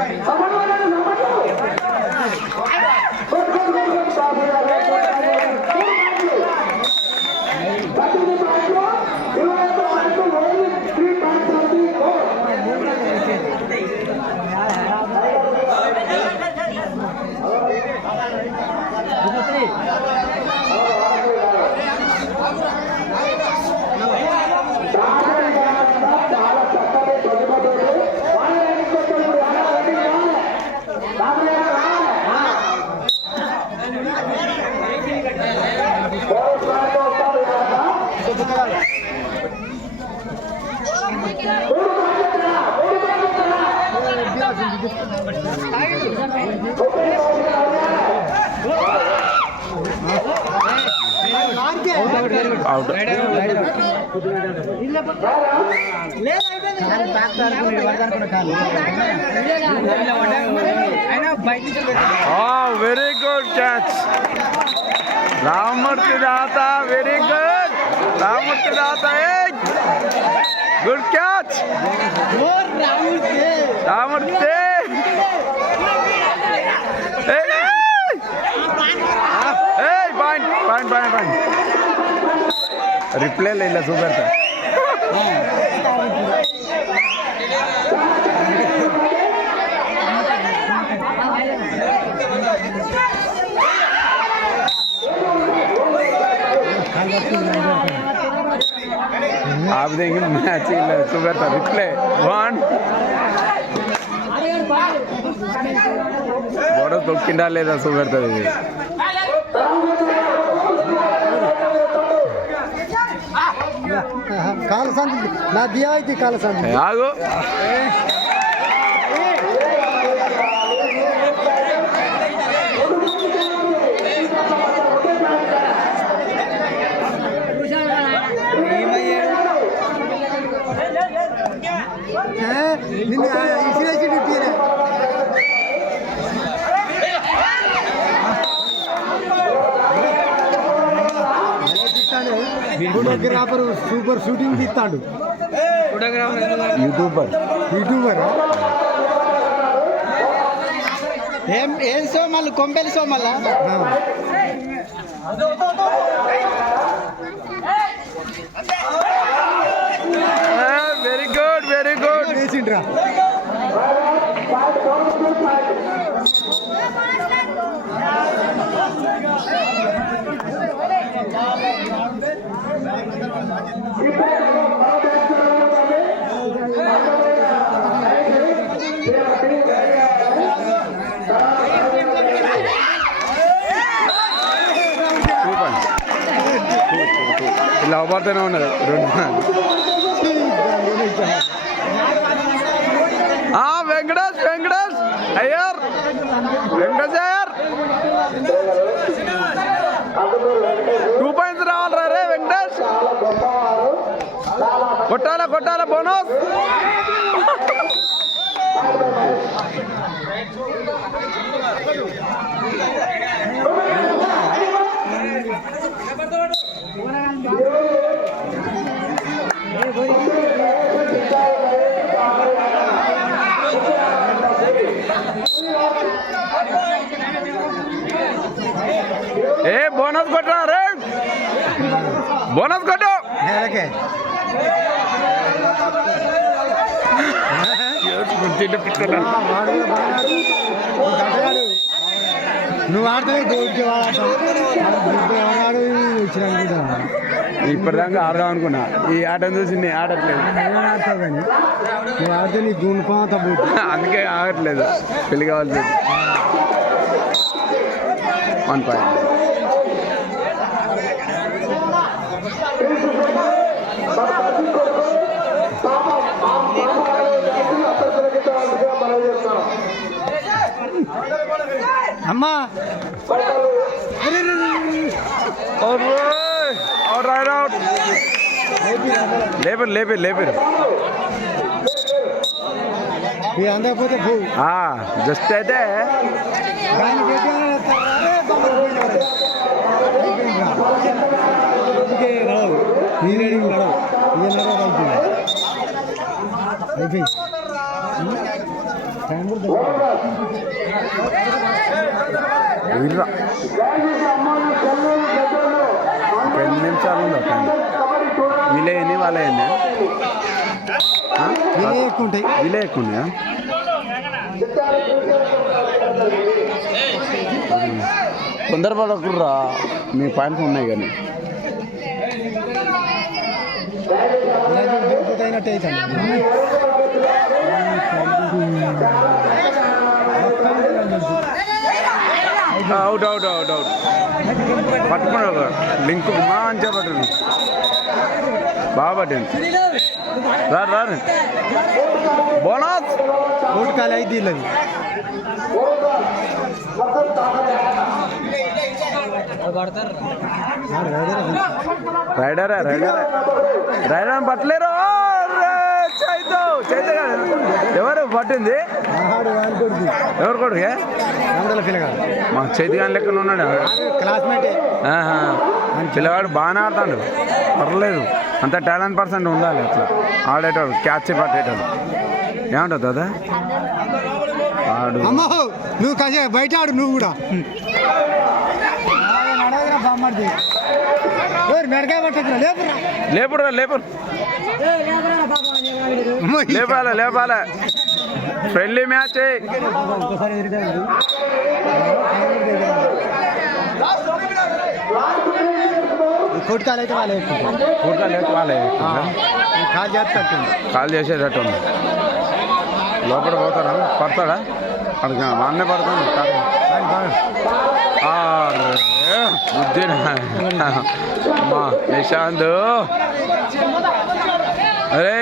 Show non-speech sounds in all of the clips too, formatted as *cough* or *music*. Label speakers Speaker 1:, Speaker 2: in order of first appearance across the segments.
Speaker 1: Someone out very good catch Ramurthy దాత very good Ramurthy దాత good catch Ramurthy ರಿಪ್ಲೈಲ್ಲ ಇಲ್ಲ super आप देखिए मैच ही सुबह था रिप्ले वन తొక్కిండా లేదా చూపెడుతుంది ఇది?
Speaker 2: నా దియా అయితే కాలసాంతి
Speaker 1: ఆగు.
Speaker 2: నిన్న ఇసిరేసి డ్యూటీనే ఫోటోగ్రాఫర్ సూపర్ షూటింగ్ తీస్తాడు.
Speaker 1: యూట్యూబర్.
Speaker 2: యూట్యూబర్.
Speaker 3: ఏం ఏం సోమాలు? కొంపెలి సోమాలా
Speaker 1: వెరీ గుడ్ వెరీ గుడ్
Speaker 2: వేసిండ్రా
Speaker 1: ఇలా అవ్వబడుతూనే ఉన్నది. రెండు. *laughs* *laughs* కొట్టాల కొట్టాల బోనస్? ఏ బోనస్ కొట్టరా రే. బోనస్ కొట్టు
Speaker 2: నేలకే వాడు కూడా బాగా ఆడు. నువ్వు ఆడితే
Speaker 1: ఇప్పటిదాకా ఆడదాం అనుకున్నా. ఈ ఆటను చూసి నేను ఆడట్లేదు.
Speaker 2: నువ్వు ఆడితే నీ గుణపాత *laughs*
Speaker 1: అందుకే ఆగట్లేదు పెళ్ళి కావాల్సింది వన్ పాయింట్
Speaker 2: అమ్మా
Speaker 1: అవుట్ రైట్ అవుట్ లేపరు లేపరు లేపరు
Speaker 2: ఇది అందకపోతే పో
Speaker 1: జస్ట్ అయితే
Speaker 2: దానికి ఎక్కడ వేస్తారా? అరే బొమ్మలు పోయినారు. అయిపోయిందిరా. అందుకే నడవు. నీ రేడింగ్ నడవు. ఇది నడవదు అయిపోయింది. అయిపోయింది
Speaker 1: వీర్రా ఒక ఎన్ని నిమిషాలు ఉందో వీలే ఎన్ని వాళ్ళే ఎన్ని?
Speaker 2: ఇవే ఎక్కువ ఉంటాయి.
Speaker 1: వీలే ఎక్కువ ఉన్నాయా? తొందరపడకుర్రా. మీ పాయింట్స్ ఉన్నాయి కానీ.
Speaker 2: అయినట్టు అవుతాను
Speaker 1: అవుట్ అవుట్ అవుట్ అవుట్. పట్టుకున్నాడు. లింక్ మంచిగా పట్టింది బాగా పట్టింది రారు రారు. బోనస్.
Speaker 2: కోటి కాలు అయితే వీళ్ళది
Speaker 1: రైడరా రైడరా. రైడర్ పట్టలేరు? చైతో చైతో కాదు. ఎవరు పట్టింది? ఎవరు కొడుకు? మా చేతి కానీ లెక్కన ఉన్నాడు?
Speaker 2: క్లాస్మేటే.
Speaker 1: ఆహా. పిల్లవాడు బాగానే ఆడతాడు. పర్లేదు. అంత టాలెంట్ పర్సెంట్ ఉండాలి అట్లా. ఆడేటోడు క్యాచ్ పట్టేటోడు. ఏమంటావు దాదా ఆడు.
Speaker 2: అమ్మో నువ్వు కాసే బయట ఆడు నువ్వు కూడా. లేపురా.
Speaker 1: లేపురా లేపురు. లేపాలి లేపాలి. Friendly match.
Speaker 2: ఒక్కసారి ఎదురుగా ఉంది. ఈ కోటి కాలు అయితే వాళ్ళు కాలు చేస్తుంది
Speaker 1: కాల్ చేసేటట్టు ఉంది లోపల పోతాడా? పడతాడా? అడిగా వాళ్ళనే పడతాడు బుద్ధి అమ్మా నిశాంత్. అరే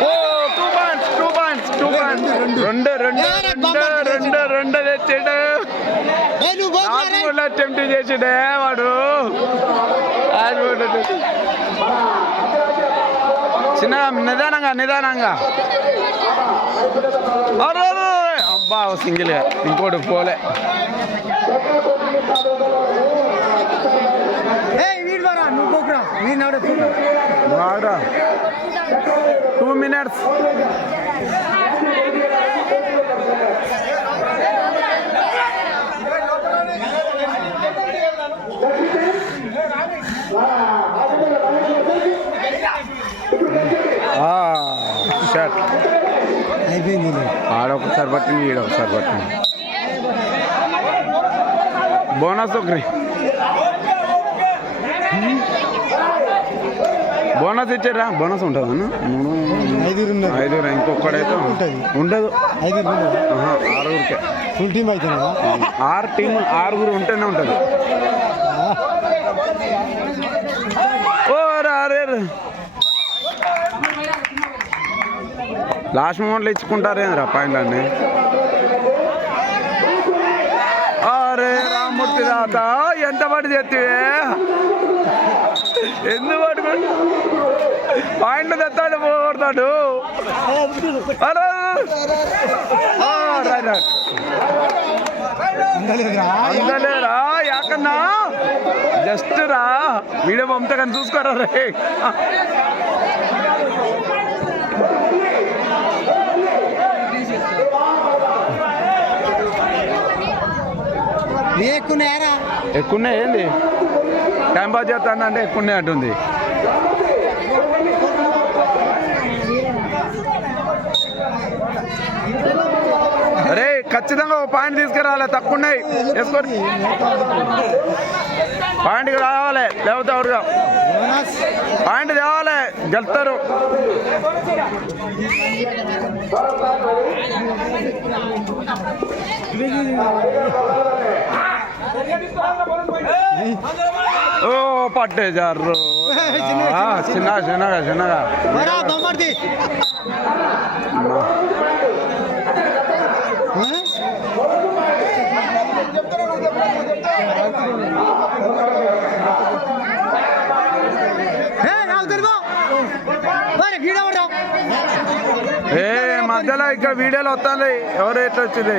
Speaker 1: ఓ two points two points two points రెండు రెండు. రెండు రెండు రెండు తెచ్చాడు. అటెంప్ట్ చేసిండే వాడు. చిన్నగా నిదానంగా నిదానంగా. అబ్బా సింగిల్ ఇంకోటి పోలే
Speaker 2: వీడు వారా నువ్వు పోకురా
Speaker 1: బాగా టూ మినిట్స్ షర్ట్
Speaker 2: అయిపోయింది.
Speaker 1: ఆడొకసారి పట్టింది ఈడొకసారి పట్టింది బోనస్ ఒకరి బోనస్ ఇచ్చారా బోనస్ ఉంటుందా
Speaker 2: ఐదుగురు
Speaker 1: ఐదుగురు ఇంకొకడైతే. ఉండదు.
Speaker 2: ఐదుగురు
Speaker 1: ఆరుగురికే.
Speaker 2: ఫుల్ టీమ్ అవుతున్నా
Speaker 1: ఆరు టీం ఆరుగురు ఉంటేనే ఉంటుంది. లాస్ట్ మూమెంట్లో ఇచ్చుకుంటారేంద్రా పాయింట్లు అన్ని అరే తాత ఎంత పడి చేతివే ఎందుకు పట్టుకోండి పాయింట్లు తెస్తాడు పోతాడు అందలేరా యాకన్నా. జస్ట్ రా వీడియో పంపుతా కానీ చూసుకోరా రే.
Speaker 2: ఎక్కున్నాయారా
Speaker 1: ఎక్కువనే ఏంది? టైం పాస్ చేస్తాను అంటే ఎక్కున్నాయి అంటుంది. అరే ఖచ్చితంగా ఓ పాయింట్ తీసుకురావాలి తక్కువ ఉన్నాయి వేసుకోండి. పాయింట్ రావాలి లేకపోతే ఎవరుగా? పాయింట్ తేవాలి గెలుస్తారు. ఓ పట్టే జారు చిన్నగా చిన్నగా. చిన్నగా ఏ మధ్యలో ఇక్కడ వీడియోలు వస్తుంది ఎవరు ఎట్లా వచ్చింది